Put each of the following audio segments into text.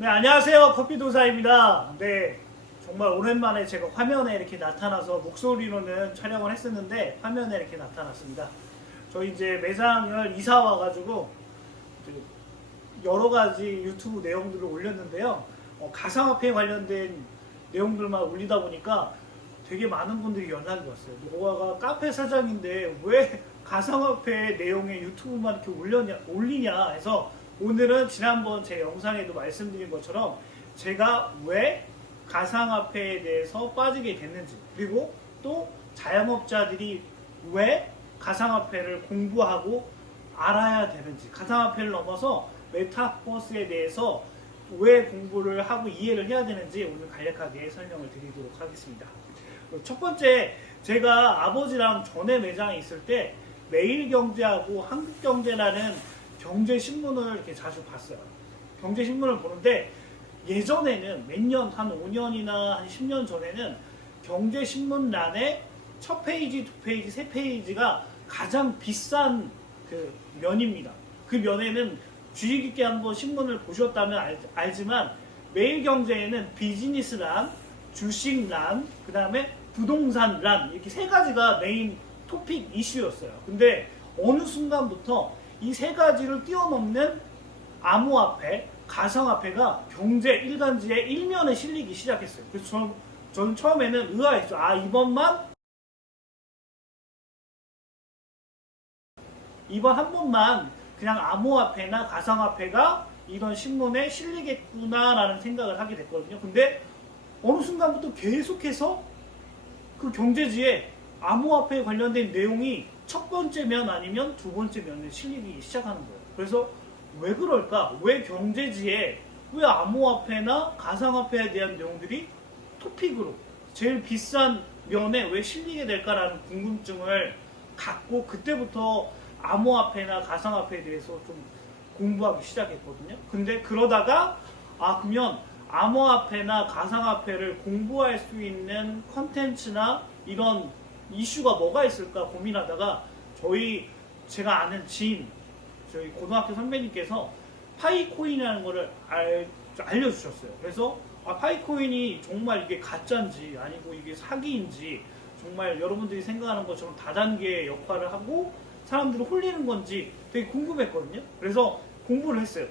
네, 안녕하세요. 커피도사입니다. 네, 정말 오랜만에 제가 화면에 이렇게 나타나서 목소리로는 촬영을 했었는데 화면에 이렇게 나타났습니다. 저희 이제 매장을 이사 와가지고 여러 가지 유튜브 내용들을 올렸는데요. 가상화폐에 관련된 내용들만 올리다 보니까 되게 많은 분들이 연락이 왔어요. 노아가 카페 사장인데 왜 가상화폐 내용의 유튜브만 이렇게 올리냐 해서 오늘은 지난번 제 영상에도 말씀드린 것처럼 제가 왜 가상화폐에 대해서 빠지게 됐는지, 그리고 또 자영업자들이 왜 가상화폐를 공부하고 알아야 되는지, 가상화폐를 넘어서 메타버스에 대해서 왜 공부를 하고 이해를 해야 되는지 오늘 간략하게 설명을 드리도록 하겠습니다. 첫 번째, 제가 아버지랑 전에 매장에 있을 때 매일경제하고 한국경제라는 경제신문을 이렇게 자주 봤어요. 경제신문을 보는데 예전에는 몇 년, 한 5년이나 한 10년 전에는 경제신문란에 첫 페이지, 두 페이지, 세 페이지가 가장 비싼 그 면입니다. 그 면에는 주의 깊게 한번 신문을 보셨다면 알지만 매일경제에는 비즈니스란, 주식란, 그 다음에 부동산란, 이렇게 세 가지가 메인 토픽 이슈였어요. 근데 어느 순간부터 이 세 가지를 뛰어넘는 암호화폐, 가상화폐가 경제 일간지에 일면에 실리기 시작했어요. 그래서 저는 처음에는 의아했죠. 이번 한 번만 그냥 암호화폐나 가상화폐가 이런 신문에 실리겠구나라는 생각을 하게 됐거든요. 근데 어느 순간부터 계속해서 그 경제지에 암호화폐에 관련된 내용이 첫 번째 면 아니면 두 번째 면에 실리기 시작하는 거예요. 그래서 왜 그럴까? 왜 경제지에 왜 암호화폐나 가상화폐에 대한 내용들이 토픽으로 제일 비싼 면에 왜 실리게 될까라는 궁금증을 갖고 그때부터 암호화폐나 가상화폐에 대해서 좀 공부하기 시작했거든요. 근데 그러다가 그러면 암호화폐나 가상화폐를 공부할 수 있는 컨텐츠나 이런 이슈가 뭐가 있을까 고민하다가 제가 아는 지인, 저희 고등학교 선배님께서 파이코인이라는 거를 알려주셨어요. 그래서 파이코인이 정말 이게 가짜인지 아니고 이게 사기인지, 정말 여러분들이 생각하는 것처럼 다단계 역할을 하고 사람들을 홀리는 건지 되게 궁금했거든요. 그래서 공부를 했어요.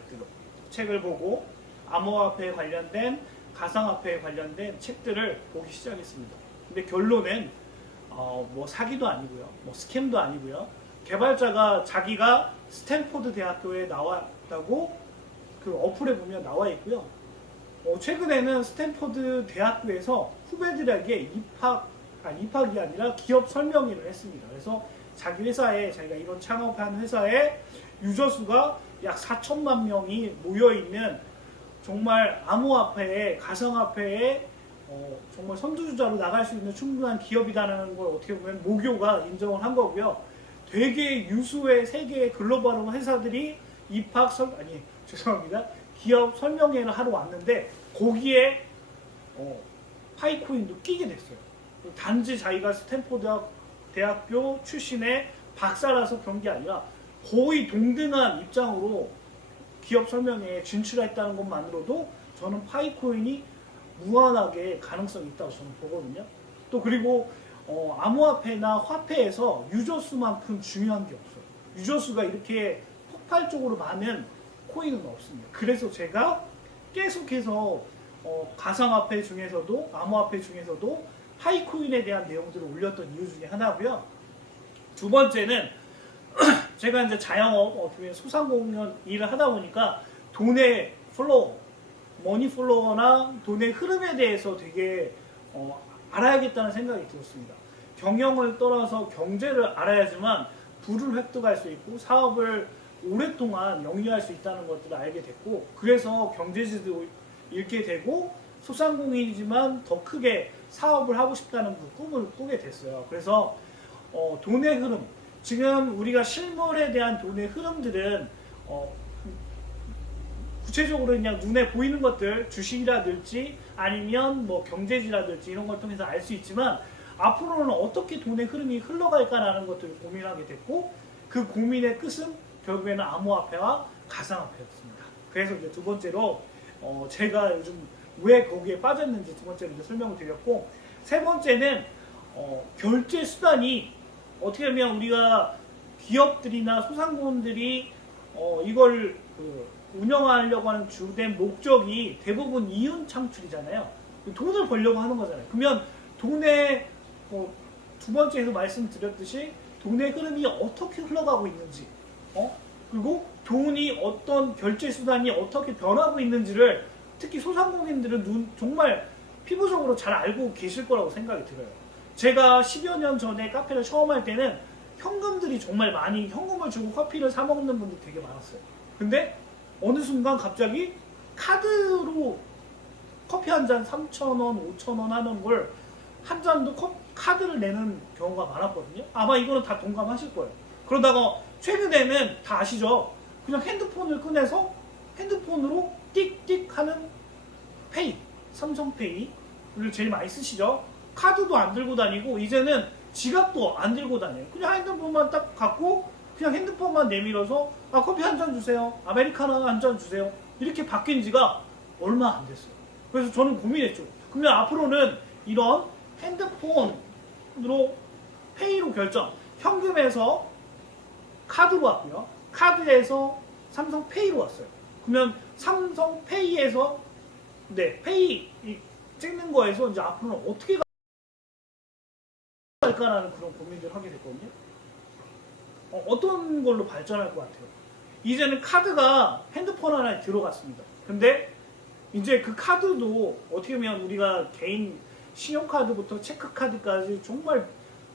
책을 보고 암호화폐에 관련된, 가상화폐에 관련된 책들을 보기 시작했습니다. 근데 결론은 뭐 사기도 아니고요, 뭐 스캠도 아니고요. 개발자가 자기가 스탠포드 대학교에 나왔다고 그 어플에 보면 나와 있고요. 최근에는 스탠포드 대학교에서 후배들에게 입학이 아니라 기업 설명회를 했습니다. 그래서 자기 회사에, 자기가 이런 창업한 회사에 유저 수가 약 4천만 명이 모여 있는 정말 암호화폐에, 가상화폐에 정말 선두주자로 나갈 수 있는 충분한 기업이라는 걸 어떻게 보면 모교가 인정을 한 거고요. 되게 유수의 세계의 글로벌 회사들이 기업 설명회를 하러 왔는데 거기에 파이코인도 끼게 됐어요. 단지 자기가 스탠포드 대학교 출신의 박사라서 그런 게 아니라 거의 동등한 입장으로 기업 설명회에 진출했다는 것만으로도 저는 파이코인이 무한하게 가능성이 있다고 저는 보거든요. 또 그리고 암호화폐나 화폐에서 유저 수만큼 중요한 게 없어요. 유저 수가 이렇게 폭발적으로 많은 코인은 없습니다. 그래서 제가 계속해서 가상화폐 중에서도, 암호화폐 중에서도 파이코인에 대한 내용들을 올렸던 이유 중에 하나고요. 두 번째는 제가 이제 자영업, 소상공인 일을 하다 보니까 돈의 플로우, 머니 플로어나 돈의 흐름에 대해서 되게 알아야겠다는 생각이 들었습니다. 경영을 떠나서 경제를 알아야지만 부를 획득할 수 있고 사업을 오랫동안 영위할 수 있다는 것들을 알게 됐고, 그래서 경제지도 읽게 되고 소상공인이지만 더 크게 사업을 하고 싶다는 그 꿈을 꾸게 됐어요. 그래서 돈의 흐름, 지금 우리가 실물에 대한 돈의 흐름들은 구체적으로 그냥 눈에 보이는 것들, 주식이라든지 아니면 뭐 경제지라든지 이런 걸 통해서 알 수 있지만 앞으로는 어떻게 돈의 흐름이 흘러갈까라는 것들을 고민하게 됐고, 그 고민의 끝은 결국에는 암호화폐와 가상화폐였습니다. 그래서 이제 두 번째로 제가 요즘 왜 거기에 빠졌는지 두 번째로 이제 설명을 드렸고, 세 번째는 결제 수단이 어떻게 보면 우리가 기업들이나 소상공인들이 이걸 운영하려고 하는 주된 목적이 대부분 이윤 창출이잖아요. 돈을 벌려고 하는 거잖아요. 그러면 돈의 두 번째에서 말씀드렸듯이 돈의 흐름이 어떻게 흘러가고 있는지, 그리고 돈이 어떤 결제 수단이 어떻게 변하고 있는지를 특히 소상공인들은 정말 피부적으로 잘 알고 계실 거라고 생각이 들어요. 제가 10여 년 전에 카페를 처음 할 때는 현금들이 정말 많이 현금을 주고 커피를 사 먹는 분들이 되게 많았어요. 근데 어느 순간 갑자기 카드로 커피 한 잔 3,000원, 5,000원 하는 걸 한 잔도 카드를 내는 경우가 많았거든요. 아마 이거는 다 동감하실 거예요. 그러다가 최근에는 다 아시죠? 그냥 핸드폰을 꺼내서 핸드폰으로 띡띡 하는 페이, 삼성페이를 제일 많이 쓰시죠. 카드도 안 들고 다니고 이제는 지갑도 안 들고 다녀요. 그냥 핸드폰만 딱 갖고 그냥 핸드폰만 내밀어서 커피 한 잔 주세요. 아메리카노 한 잔 주세요. 이렇게 바뀐 지가 얼마 안 됐어요. 그래서 저는 고민했죠. 그러면 앞으로는 이런 핸드폰으로 페이로 결정, 현금에서 카드로 왔고요. 카드에서 삼성페이로 왔어요. 그러면 삼성페이에서 페이 찍는 거에서 이제 앞으로는 어떻게 갈까라는 그런 고민을 하게 됐거든요. 어떤 걸로 발전할 것 같아요? 이제는 카드가 핸드폰 하나에 들어갔습니다. 근데 이제 그 카드도 어떻게 보면 우리가 개인 신용카드부터 체크카드까지 정말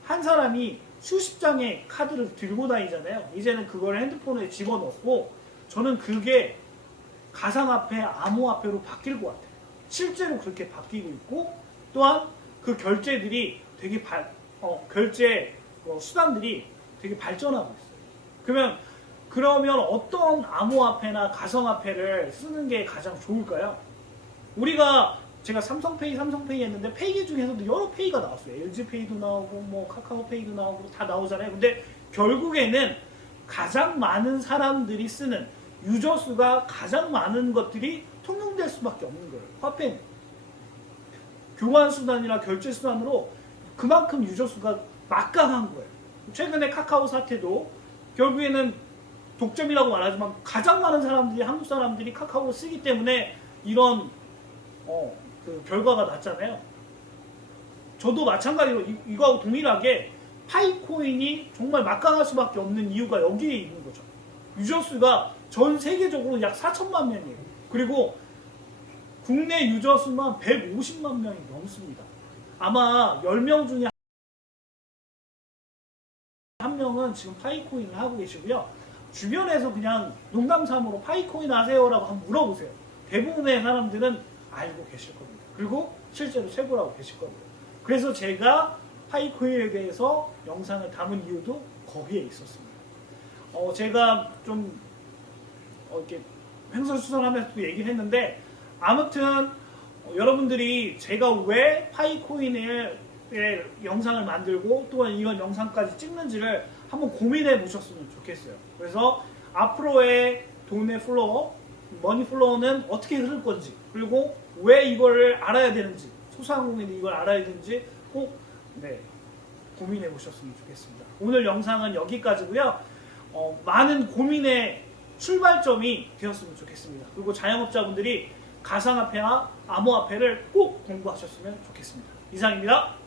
한 사람이 수십 장의 카드를 들고 다니잖아요. 이제는 그걸 핸드폰에 집어넣고 저는 그게 가상화폐, 암호화폐로 바뀔 것 같아요. 실제로 그렇게 바뀌고 있고 또한 그 결제들이 되게 결제 수단들이 되게 발전하고 있어요. 그러면 어떤 암호화폐나 가상화폐를 쓰는 게 가장 좋을까요? 제가 삼성페이 했는데 페이 중에서도 여러 페이가 나왔어요. LG페이도 나오고 뭐 카카오페이도 나오고 다 나오잖아요. 근데 결국에는 가장 많은 사람들이 쓰는 유저 수가 가장 많은 것들이 통용될 수밖에 없는 거예요. 화폐는 교환 수단이나 결제 수단으로 그만큼 유저 수가 막강한 거예요. 최근에 카카오 사태도 결국에는 독점이라고 말하지만 가장 많은 사람들이 한국 사람들이 카카오를 쓰기 때문에 이런 그 결과가 났잖아요. 저도 마찬가지로 이거하고 동일하게 파이코인이 정말 막강할 수밖에 없는 이유가 여기에 있는 거죠. 유저 수가 전 세계적으로 약 4천만 명이에요. 그리고 국내 유저 수만 150만 명이 넘습니다. 아마 10명 중에 한 명은 지금 파이코인을 하고 계시고요. 주변에서 그냥 농담삼으로 파이코인 아세요라고 한번 물어보세요. 대부분의 사람들은 알고 계실 겁니다. 그리고 실제로 채굴하고 계실 겁니다. 그래서 제가 파이코인에 대해서 영상을 담은 이유도 거기에 있었습니다. 제가 좀 이렇게 횡설수설하면서도 얘기를 했는데 아무튼 여러분들이 제가 왜 파이코인의 영상을 만들고 또한 이런 영상까지 찍는지를 한번 고민해 보셨으면 좋겠어요. 그래서 앞으로의 돈의 플로우, 머니 플로우는 어떻게 흐를 건지, 그리고 왜 이걸 알아야 되는지, 소상공인이 이걸 알아야 되는지 꼭 고민해 보셨으면 좋겠습니다. 오늘 영상은 여기까지고요. 많은 고민의 출발점이 되었으면 좋겠습니다. 그리고 자영업자분들이 가상화폐와 암호화폐를 꼭 공부하셨으면 좋겠습니다. 이상입니다.